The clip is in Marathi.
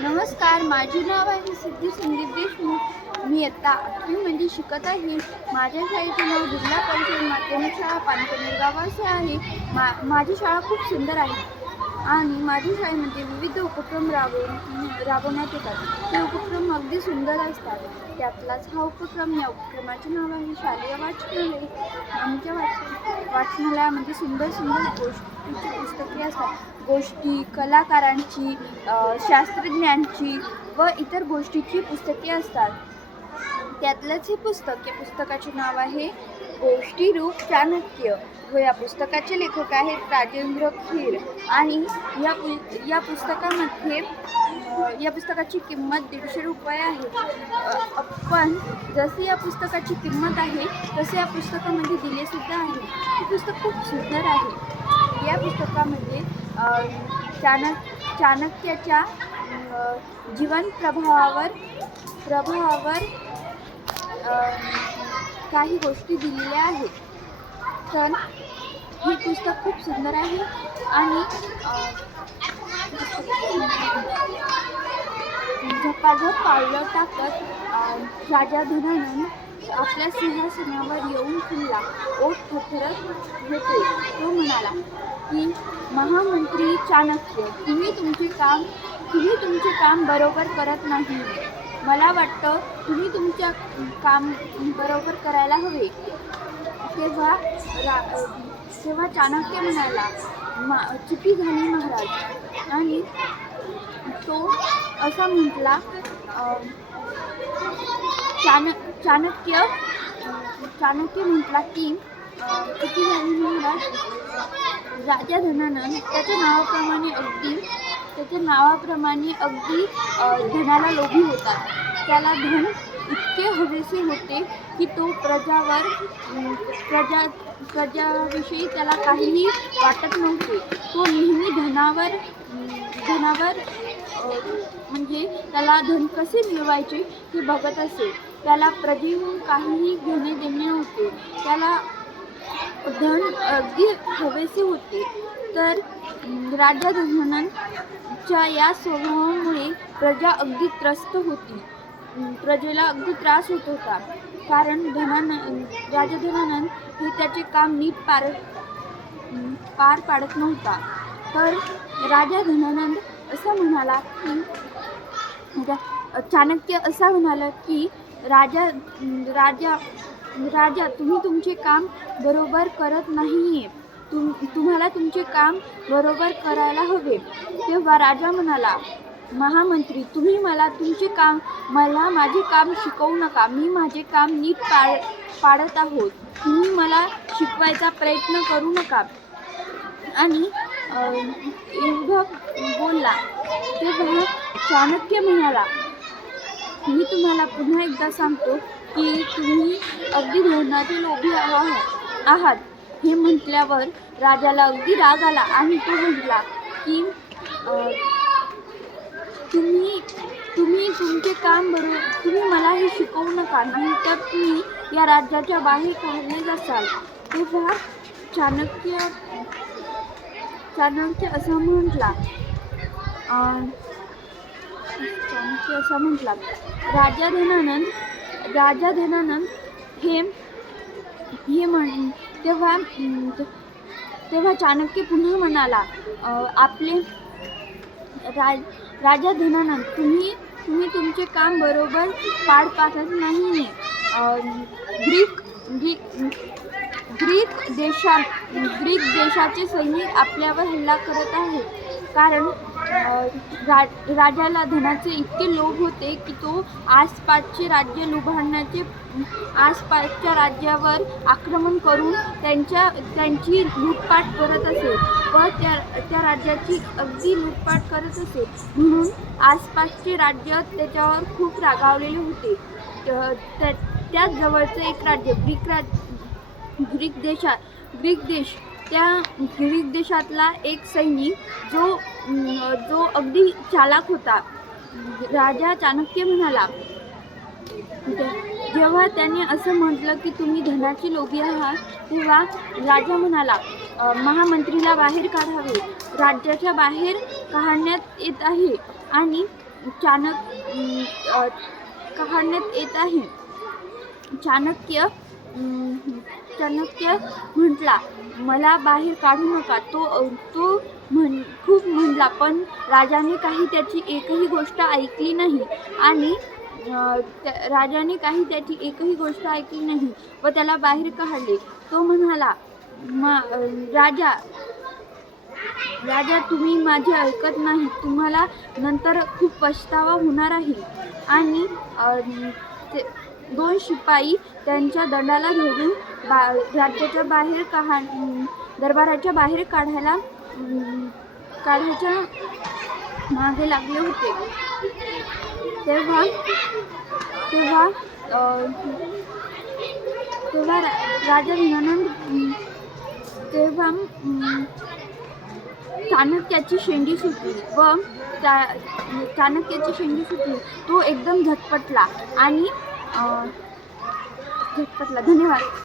नमस्कार माझे नाव आहे सिद्धी संदीप देशमुख. मी इयत्ता आठवीमध्ये म्हणजे शिकत आहे. माझ्या शाळेचे नाव जिल्हा परिषद माध्यमिक शाळा पानकनेर गावाचे आहे. मा माझी शाळा खूप सुंदर आहे. आणि माझ्या शाळेमध्ये विविध उपक्रम राबवून राबवण्यात येतात. ते उपक्रम अगदी सुंदर असतात. त्यातलाच हा उपक्रम या उपक्रमाचे नाव आहे शालेय वाचनालय. आमच्या वाच वाचनालयामध्ये सुंदर सुंदर गोष्टीची पुस्तके असतात. गोष्टी कलाकारांची शास्त्रज्ञांची व इतर गोष्टीची पुस्तके असतात. त्यातलंच हे पुस्तक या पुस्तकाचे नाव आहे गोष्टीरूप चाणक्य व या पुस्तकाचे लेखक आहेत राजेंद्र खीर. आणि या पु या पुस्तकामध्ये या पुस्तकाची किंमत दीडशे रुपये आहे. पण जशी या पुस्तकाची किंमत आहे तसे या पुस्तकामध्ये दिले सुद्धा आहे. हे पुस्तक खूप सुंदर आहे. या पुस्तकामध्ये चाणक चाणक्याच्या जीवन प्रभावावर प्रभावावर काही गोष्टी दिलेल्या आहेत. तर हे पुस्तक खूप सुंदर आहे आणि झपाझप पावलं टाकत राजा धनानंद आपल्या सिंहासनावर येऊन खुलला ओठ थरथरत होते तो म्हणाला. की महामंत्री चाणक्य तुम्ही तुमचे काम तुम्ही तुमचे काम बरोबर करत नाही. मला वाटतं तुम्ही तुमच्या काम बरोबर करायला हवे. तेव्हा रा तेव्हा चाणक्य म्हणाला मा चुकी झाली महाराज. आणि तो असा म्हटला चाण चाणक्य चाणक्य म्हटला की चुकी झाली महाराज. राजा धनानंद त्याच्या नावाप्रमाणे अगदी त्याच्या नावाप्रमाणे अगदी धनाला लोभी होता. त्याला धन इतके हवेसे होते की तो प्रजावर प्रजा प्रजाविषयी त्याला काहीही वाटत नव्हते. तो नेहमी धनावर धनावर म्हणजे त्याला धन कसे मिळवायचे हे बघत असे. त्याला प्रजेहून काहीही घेणे देणे नव्हते. त्याला धन अगदी हवेसे होते. तर राजा धनानंदच्या या स्वभावामुळे प्रजा अगदी त्रस्त होती. प्रजेला अगदी त्रास होत होता. कारण धनान राजा धनानंद हे त्याचे काम नीट पार पार पाडत नव्हता. तर राजा धनानंद असा म्हणाला की म्हणजे चाणक्य असा म्हणाला की राजा राजा राजा तुम्ही तुमचे काम बरोबर करत नाही आहे तुम तुम्हाला तुमचे काम बरोबर करायला हवे. तेव्हा राजा म्हणाला महामंत्री तुम्ही मला तुमचे काम मला माझे काम शिकवू नका. मी माझे काम नीट पाळ पाडत आहोत. तुम्ही मला शिकवायचा प्रयत्न करू नका. आणि एवढं बोलला. तेव्हा चाणक्य म्हणाला मी तुम्हाला पुन्हा एकदा सांगतो की तुम्ही अगदी धोरणाचे लोभी आहात. आहात. हे म्हटल्यावर राजाला अगदी राग आला आणि तो म्हटला की तुम्ही तुम्ही तुमचे काम बरोबर तुम्ही मला हे शिकवू नका नाही तर तुम्ही या राज्याच्या बाहेर काढले असाल तेव्हा चाणक्य चाणक्य असं म्हटला चाणक्य असा म्हटला राजा धनानंद राजा धनानंद हे हे म्हण तेव्हा तेव्हा चाणक्य पुन्हा म्हणाला आपले राज राजा धनानंद तुम्ही तुम्ही तुमचे काम बरोबर पार पाडत नाही ग्रीक ग्रीक ग्रीक देशात ग्रीक देशाचे सैनिक आपल्यावर हल्ला करत आहेत. कारण रा राजाला धनाचे इतके लोभ होते की तो आसपासचे राज्य लुभाडण्याचे आसपासच्या राज्यावर आक्रमण करून त्यांच्या त्यांची लूटपाट करत असे व त्या त्या राज्याची अगदी लूटपाट करत असे. म्हणून आसपासचे राज्य त्याच्यावर खूप रागावलेले होते. त्या त्याच जवळचं एक राज्य ग्रीक राज्य ग्रीक देशात ग्रीक देश त्या ग्रीक देशातला एक सैनिक जो जो अगदी चालाक होता. राजा चाणक्य म्हणाला जेव्हा त्याने असं म्हटलं की तुम्ही धनाची लोभी आहात तेव्हा राजा म्हणाला महामंत्रीला बाहेर काढावे. राज्याच्या बाहेर काढण्यात येत आहे आणि चाणक काढण्यात येत आहे. चाणक्य चाणक्य म्हटला मला बाहेर काढू नका. तो तो म्हण खूप म्हणला पण राजाने काही त्याची एकही गोष्ट ऐकली नाही आणि त्या- राजाने काही त्याची एकही गोष्ट ऐकली नाही व त्याला बाहेर काढले. तो म्हणाला मा राजा राजा तुम्ही माझे ऐकत नाही. तुम्हाला नंतर खूप पछतावा होणार आहे आणि ते दोन शिपाई त्यांच्या दंडाला धरून बा राज्याच्या बाहेर काढ दरबाराच्या बाहेर काढायला काढायच्या मागे लागले होते. तेव्हा तेव्हा तेव्हा रा- राजा धनानंद तेव्हा चाणक्याची शेंडी सुटली व चा चाणक्याची शेंडी सुटली. तो एकदम झटपटला आणि झटपटला. धन्यवाद.